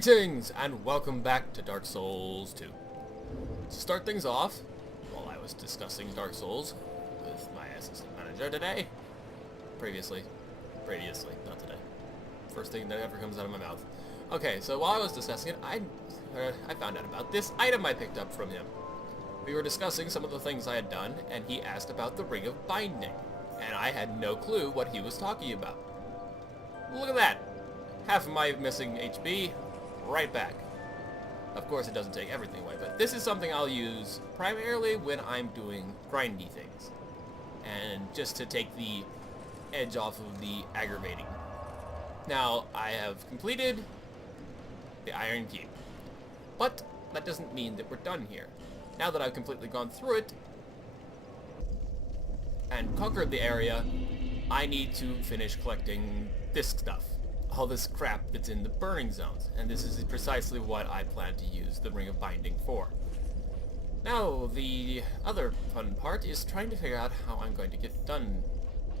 Greetings and welcome back to Dark Souls 2. To start things off, while I was discussing Dark Souls with my assistant manager today, previously, not today. First thing that ever comes out of my mouth. Okay, so while I was discussing it, I found out about this item I picked up from him. We were discussing some of the things I had done, and he asked about the Ring of Binding, and I had no clue what he was talking about. Look at that! Half of my missing HP, right back. Of course, it doesn't take everything away, but this is something I'll use primarily when I'm doing grindy things. And just to take the edge off of the aggravating. Now, I have completed the Iron Keep. But that doesn't mean that we're done here. Now that I've completely gone through it and conquered the area, I need to finish collecting this stuff. All this crap that's in the burning zones, and this is precisely what I plan to use the Ring of Binding for. Now, the other fun part is trying to figure out how I'm going to get done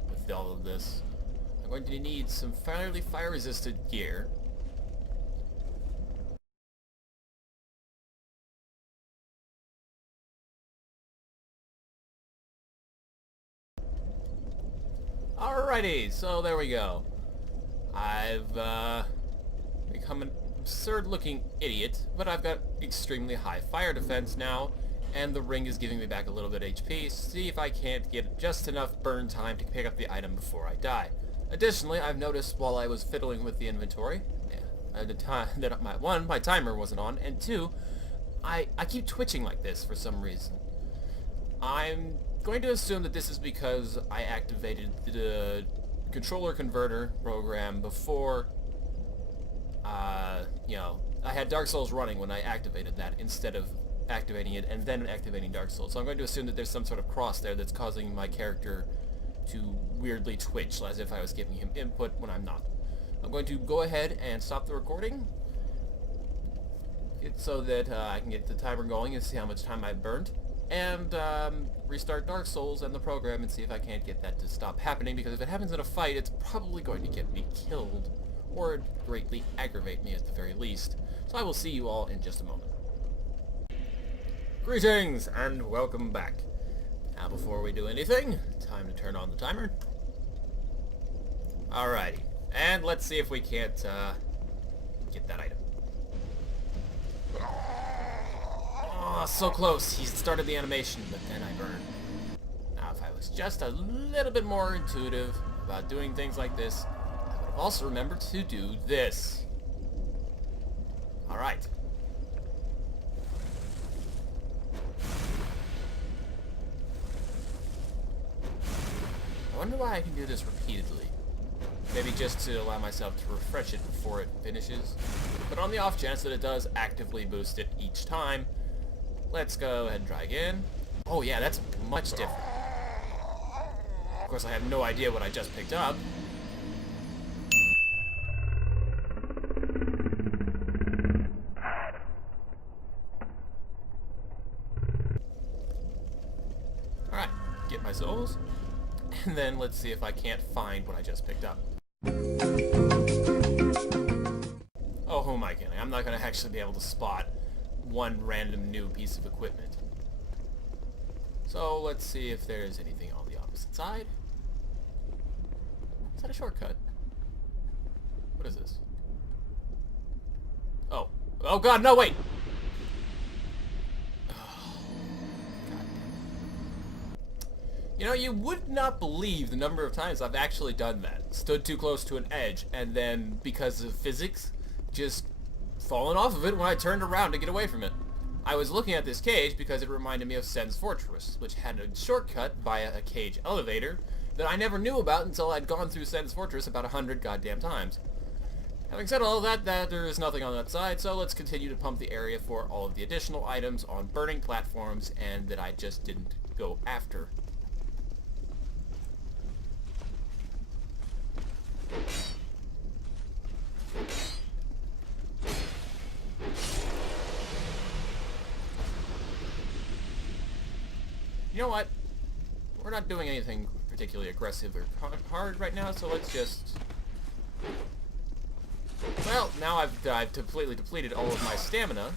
with all of this. I'm going to need some fairly fire-resistant gear. Alrighty, so there we go. I've become an absurd-looking idiot, but I've got extremely high fire defense now, and the ring is giving me back a little bit of HP. See if I can't get just enough burn time to pick up the item before I die. Additionally, I've noticed while I was fiddling with the inventory, that my timer wasn't on, and two, I keep twitching like this for some reason. I'm going to assume that this is because I activated the controller converter program before, I had Dark Souls running when I activated that instead of activating it and then activating Dark Souls. So I'm going to assume that there's some sort of cross there that's causing my character to weirdly twitch as if I was giving him input when I'm not. I'm going to go ahead and stop the recording so that I can get the timer going and see how much time I've burned. And restart Dark Souls and the program and see if I can't get that to stop happening, because if it happens in a fight, it's probably going to get me killed, or greatly aggravate me at the very least. So I will see you all in just a moment. Greetings, and welcome back. Now before we do anything, time to turn on the timer. Alrighty, and let's see if we can't get that item. Oh, so close. He started the animation, but then I burned. Now, if I was just a little bit more intuitive about doing things like this, I would have also remembered to do this. Alright. I wonder why I can do this repeatedly. Maybe just to allow myself to refresh it before it finishes. But on the off chance that it does actively boost it each time, let's go ahead and try again. Oh yeah, that's much different. Of course, I have no idea what I just picked up. Alright, get my souls. And then let's see if I can't find what I just picked up. Oh, who am I kidding? I'm not going to actually be able to spot one random new piece of equipment. So let's see if there's anything on the opposite side. Is that a shortcut? What is this? Oh. Oh god, no, wait! Oh, god. You know, you would not believe the number of times I've actually done that. Stood too close to an edge, and then, because of physics, just fallen off of it when I turned around to get away from it. I was looking at this cage because it reminded me of Sen's Fortress, which had a shortcut via a cage elevator that I never knew about until I'd gone through Sen's Fortress about 100 goddamn times. Having said all of that, there is nothing on that side, so let's continue to pump the area for all of the additional items on burning platforms and that I just didn't go after. You know what? We're not doing anything particularly aggressive or hard right now, so let's just... Well, now I've completely depleted all of my stamina.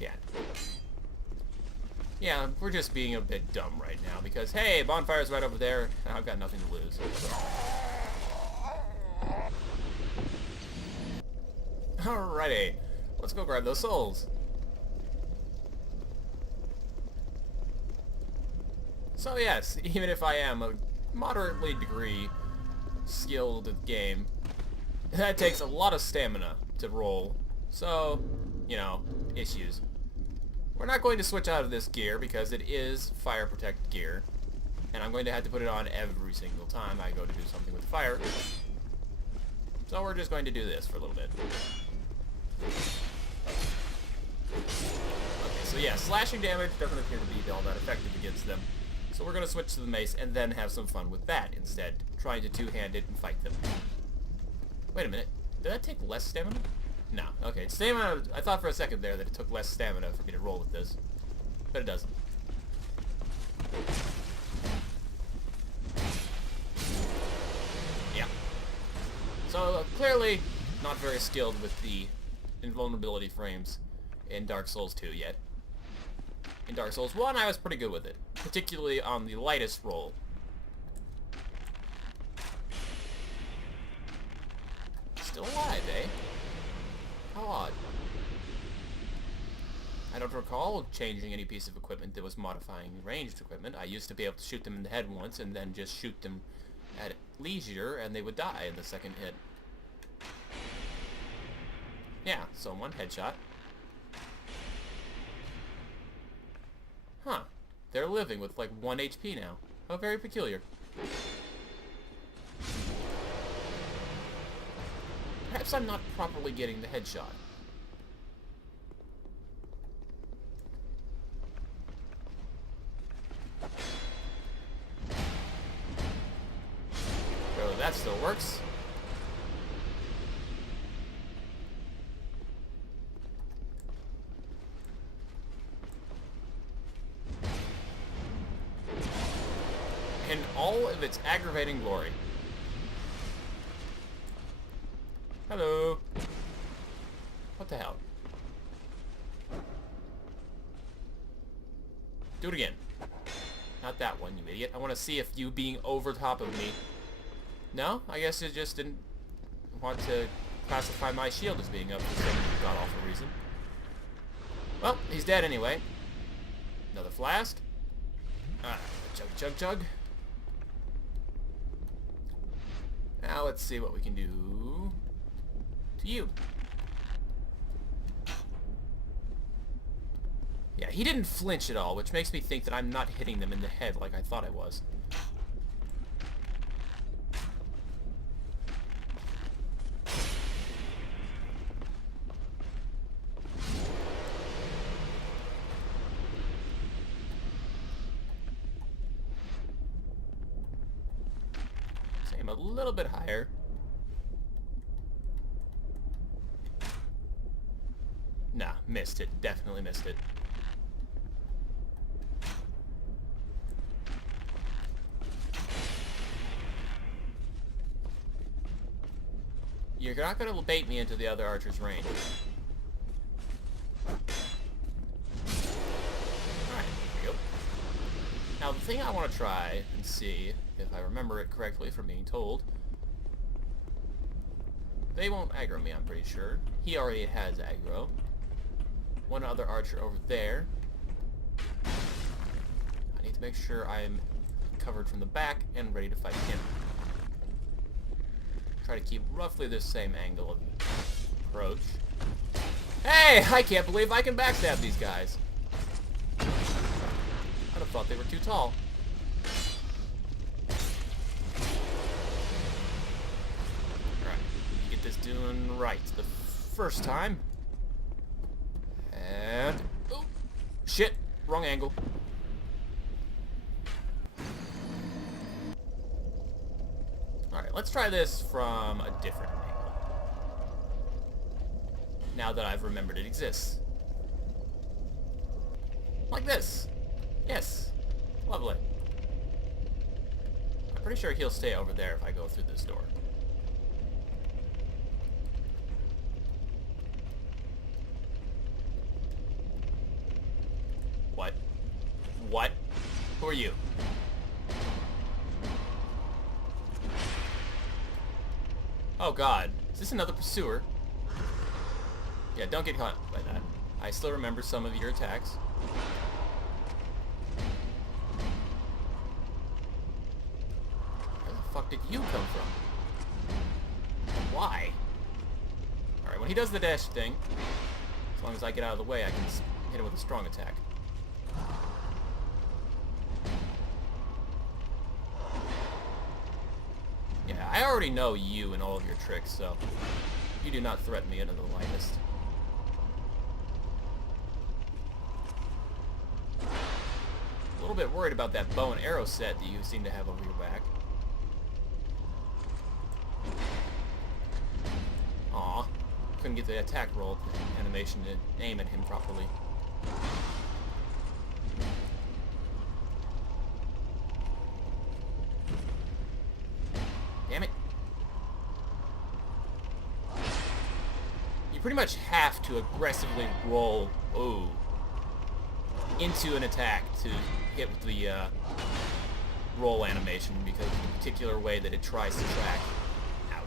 Yeah. Yeah, we're just being a bit dumb right now because, hey, bonfire's right over there, and I've got nothing to lose. Alrighty, let's go grab those souls. So yes, even if I am a moderately degree skilled at the game, that takes a lot of stamina to roll. So, you know, issues. We're not going to switch out of this gear because it is fire protect gear. And I'm going to have to put it on every single time I go to do something with fire. So we're just going to do this for a little bit. Okay, so yeah, slashing damage doesn't appear to be all that effective against them. So we're going to switch to the mace and then have some fun with that instead, trying to two-hand it and fight them. Wait a minute, did that take less stamina? No, okay, stamina, I thought for a second there that it took less stamina for me to roll with this, but it doesn't. Yeah. So clearly not very skilled with the invulnerability frames in Dark Souls 2 yet. In Dark Souls 1, I was pretty good with it, particularly on the lightest roll. Still alive, eh? How odd. I don't recall changing any piece of equipment that was modifying ranged equipment. I used to be able to shoot them in the head once and then just shoot them at leisure and they would die in the second hit. Yeah, so one headshot. Huh. They're living with like 1 HP now. Oh, very peculiar. Perhaps I'm not properly getting the headshot. So that still works. In all of its aggravating glory. Hello. What the hell? Do it again. Not that one, you idiot. I want to see if you being over top of me. No? I guess it just didn't want to classify my shield as being up for some god-awful reason. Well, he's dead anyway. Another flask. Chug, chug, chug. Now let's see what we can do to you. Yeah, he didn't flinch at all, which makes me think that I'm not hitting them in the head like I thought I was. Aim a little bit higher. Nah, missed it. Definitely missed it. You're not going to bait me into the other archer's range. Alright, here we go. Now, the thing I want to try and see, if I remember it correctly from being told, they won't aggro me, I'm pretty sure. He already has aggro. One other archer over there. I need to make sure I'm covered from the back and ready to fight him. Try to keep roughly the same angle of approach. Hey! I can't believe I can backstab these guys. I'd have thought they were too tall. Alright, get this doing right the first time. And... oh, shit! Wrong angle. Alright, let's try this from a different angle. Now that I've remembered it exists. Like this. Yes. Lovely. I'm pretty sure he'll stay over there if I go through this door. Who are you? Oh god. Is this another pursuer? Yeah, don't get caught by that. I still remember some of your attacks. Where the fuck did you come from? Why? Alright, when he does the dash thing, as long as I get out of the way, I can hit him with a strong attack. Yeah, I already know you and all of your tricks, so you do not threaten me into the lightest. A little bit worried about that bow and arrow set that you seem to have over your back. Aw, couldn't get the attack roll animation to aim at him properly. Damn it. You pretty much have to aggressively roll into an attack to hit with the roll animation because of the particular way that it tries to track. Ouch.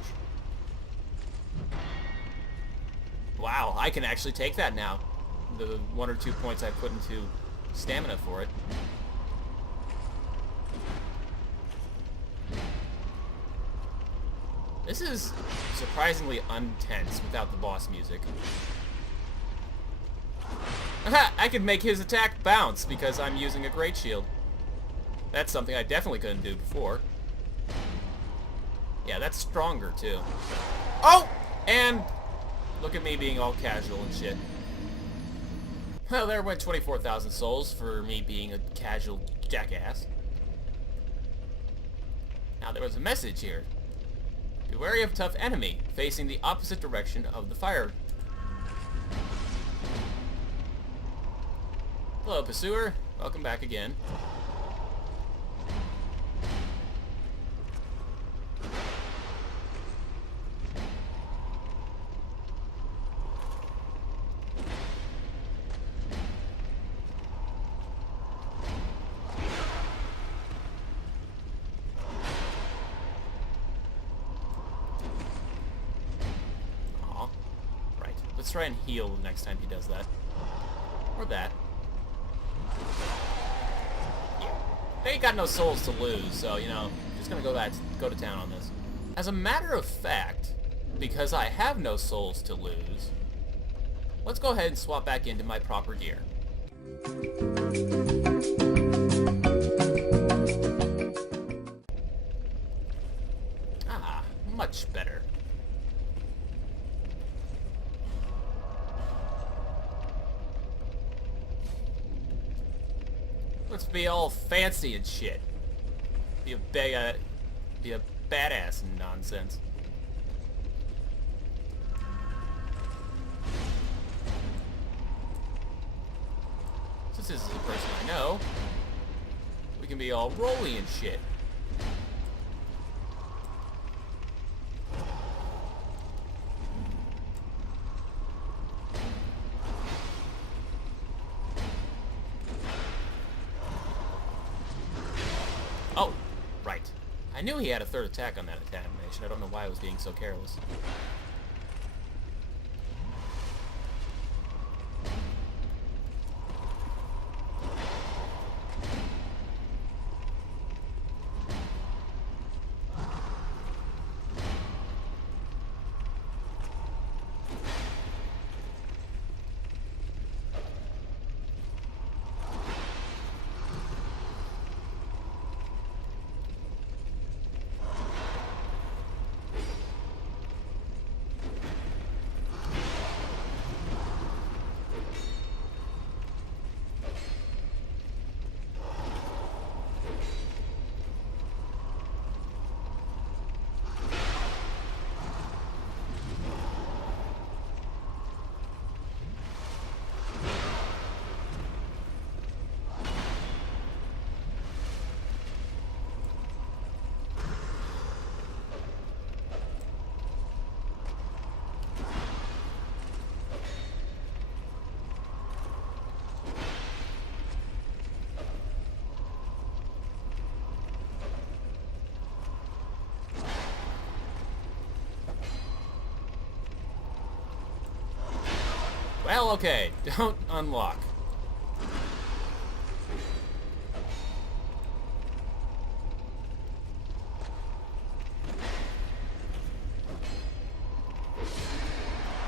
Wow, I can actually take that now. The 1 or 2 points I put into stamina for it. This is surprisingly untense without the boss music. Aha! I could make his attack bounce because I'm using a great shield. That's something I definitely couldn't do before. Yeah, that's stronger too. Oh! And look at me being all casual and shit. Well, there went 24,000 souls for me being a casual jackass. Now there was a message here. Be wary of a tough enemy facing the opposite direction of the fire. Hello, pursuer. Welcome back again. Aw. Right. Let's try and heal the next time he does that. Or that. They ain't got no souls to lose, so, you know, just gonna go to town on this. As a matter of fact, because I have no souls to lose, let's go ahead and swap back into my proper gear. Ah, much better. Let's be all fancy and shit. Be a badass and nonsense. Since this is a person I know, we can be all rolly and shit. Oh, right. I knew he had a third attack on that animation. I don't know why I was being so careless. hell? Okay, don't unlock.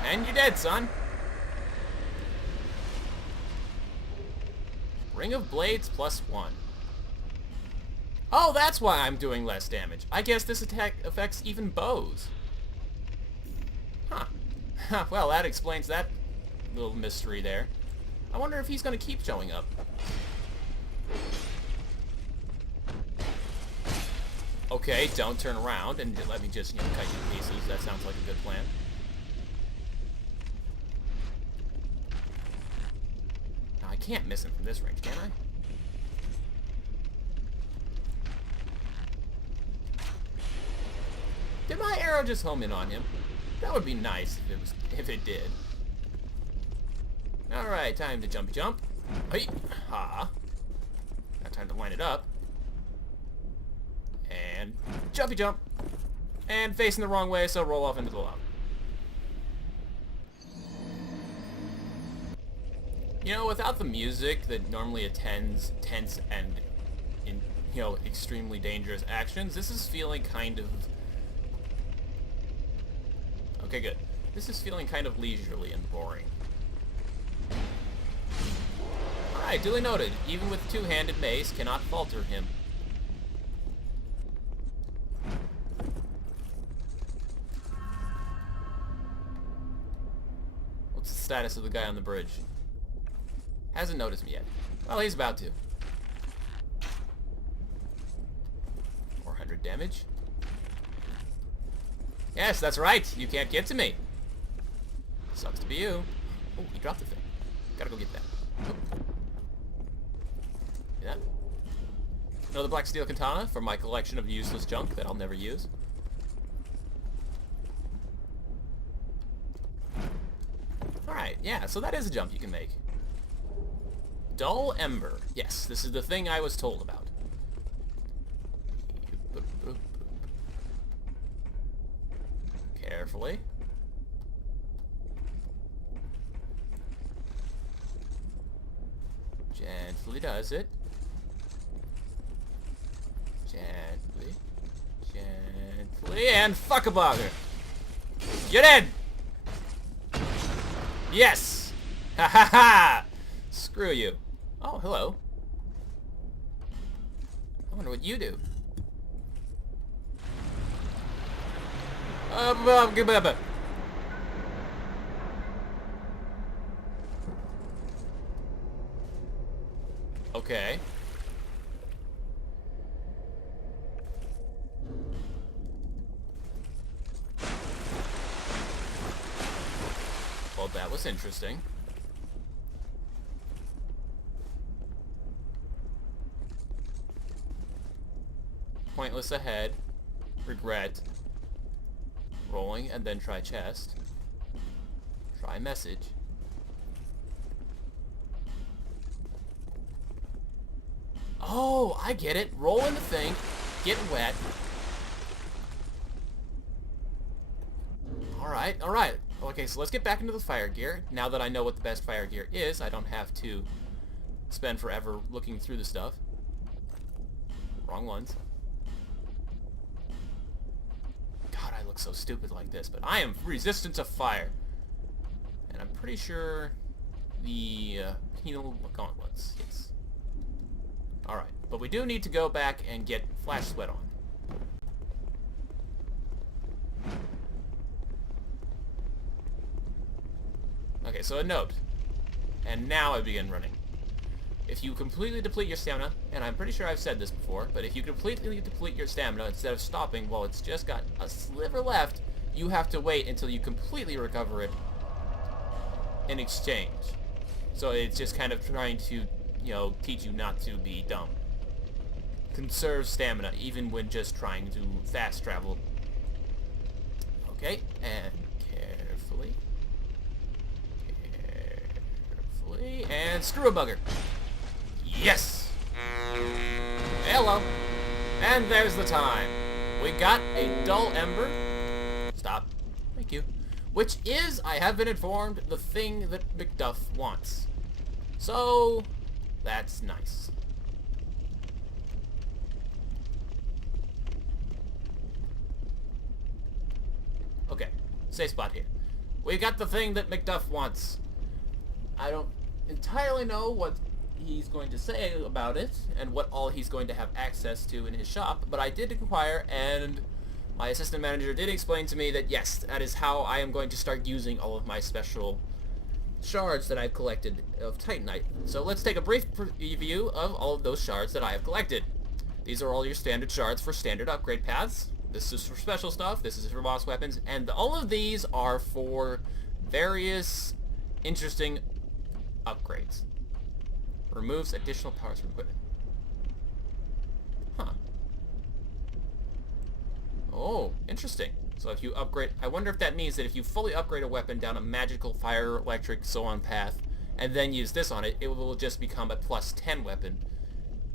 And you're dead, son. Ring of Blades +1. Oh, that's why I'm doing less damage. I guess this attack affects even bows. Huh. Well, that explains that little mystery there. I wonder if he's going to keep showing up. Okay, don't turn around and let me just, cut you to pieces. That sounds like a good plan. Now, I can't miss him from this range, can I? Did my arrow just home in on him? That would be nice if it did. Alright, time to jumpy jump. Hey, ha. Now time to line it up. And jumpy jump. And facing the wrong way, so roll off into the lava. Without the music that normally attends tense and, extremely dangerous actions, this is feeling kind of... Okay, good. This is feeling kind of leisurely and boring. Alright, duly noted. Even with two-handed mace, cannot falter him. What's the status of the guy on the bridge? Hasn't noticed me yet. Well, he's about to. 400 damage. Yes, that's right. You can't get to me. Sucks to be you. Oh, he dropped the thing. Gotta go get that. Oh. See that? Another black steel katana for my collection of useless junk that I'll never use. Alright, yeah, so that is a jump you can make. Dull Ember. Yes, this is the thing I was told about. Carefully. Gently does it. Gently. Gently. And fuck a bugger. You're dead! Yes! Ha ha ha! Screw you. Oh, hello. I wonder what you do. Okay. Well, that was interesting. Pointless ahead. Regret. Rolling, and then try chest. Try message. Oh, I get it. Roll in the thing, get wet. Alright, alright. Okay, so let's get back into the fire gear. Now that I know what the best fire gear is, I don't have to spend forever looking through the stuff. Wrong ones. I look so stupid like this, but I am resistant to fire. And I'm pretty sure the penal gauntlets, yes. Alright, but we do need to go back and get flash sweat on. Okay, so a note. And now I begin running. If you completely deplete your stamina, and I'm pretty sure I've said this before, but if you completely deplete your stamina instead of stopping while it's just got a sliver left, you have to wait until you completely recover it in exchange. So it's just kind of trying to, teach you not to be dumb. Conserve stamina, even when just trying to fast travel. Okay, and carefully. Carefully, and screw a bugger. Yes! Hello. And there's the time. We got a dull ember. Stop. Thank you. which is, I have been informed, the thing that Macduff wants. So, that's nice. Okay, safe spot here. We got the thing that Macduff wants. I don't entirely know what he's going to say about it and what all he's going to have access to in his shop, but I did inquire, and my assistant manager did explain to me that yes, that is how I am going to start using all of my special shards that I've collected of Titanite. So let's take a brief preview of all of those shards that I have collected. These are all your standard shards for standard upgrade paths. This is for special stuff, this is for boss weapons, and all of these are for various interesting upgrades. Removes additional powers from equipment. Huh. Oh, interesting. So if you upgrade, I wonder if that means that if you fully upgrade a weapon down a magical, fire, electric, so on path, and then use this on it, it will just become a plus 10 weapon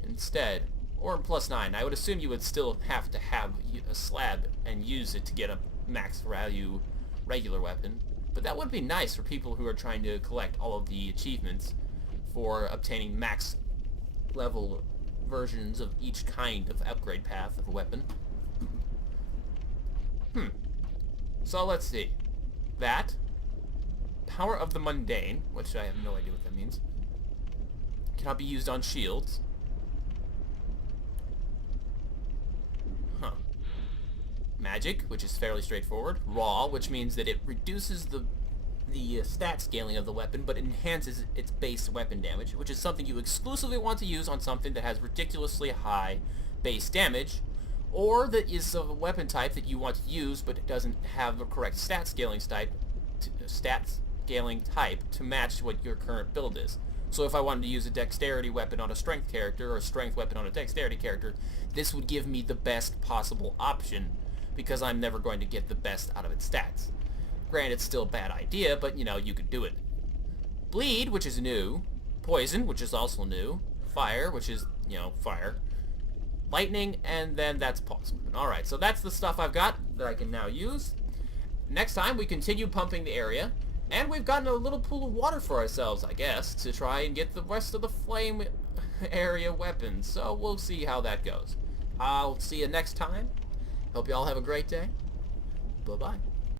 instead. Or plus 9. I would assume you would still have to have a slab and use it to get a max value regular weapon. But that would be nice for people who are trying to collect all of the achievements for obtaining max level versions of each kind of upgrade path of a weapon. So let's see. That. Power of the Mundane, which I have no idea what that means. Cannot be used on shields. Huh. Magic, which is fairly straightforward. Raw, which means that it reduces the stat scaling of the weapon, but enhances its base weapon damage, which is something you exclusively want to use on something that has ridiculously high base damage, or that is of a weapon type that you want to use, but it doesn't have the correct stat scaling type to match what your current build is. So if I wanted to use a dexterity weapon on a strength character, or a strength weapon on a dexterity character, this would give me the best possible option, because I'm never going to get the best out of its stats. Granted, it's still a bad idea, but, you know, you could do it. Bleed, which is new. Poison, which is also new. Fire, which is, you know, fire. Lightning, and then that's pulse. Alright, so that's the stuff I've got that I can now use. Next time, we continue pumping the area, and we've gotten a little pool of water for ourselves, I guess, to try and get the rest of the flame area weapons. So we'll see how that goes. I'll see you next time. Hope you all have a great day. Bye-bye.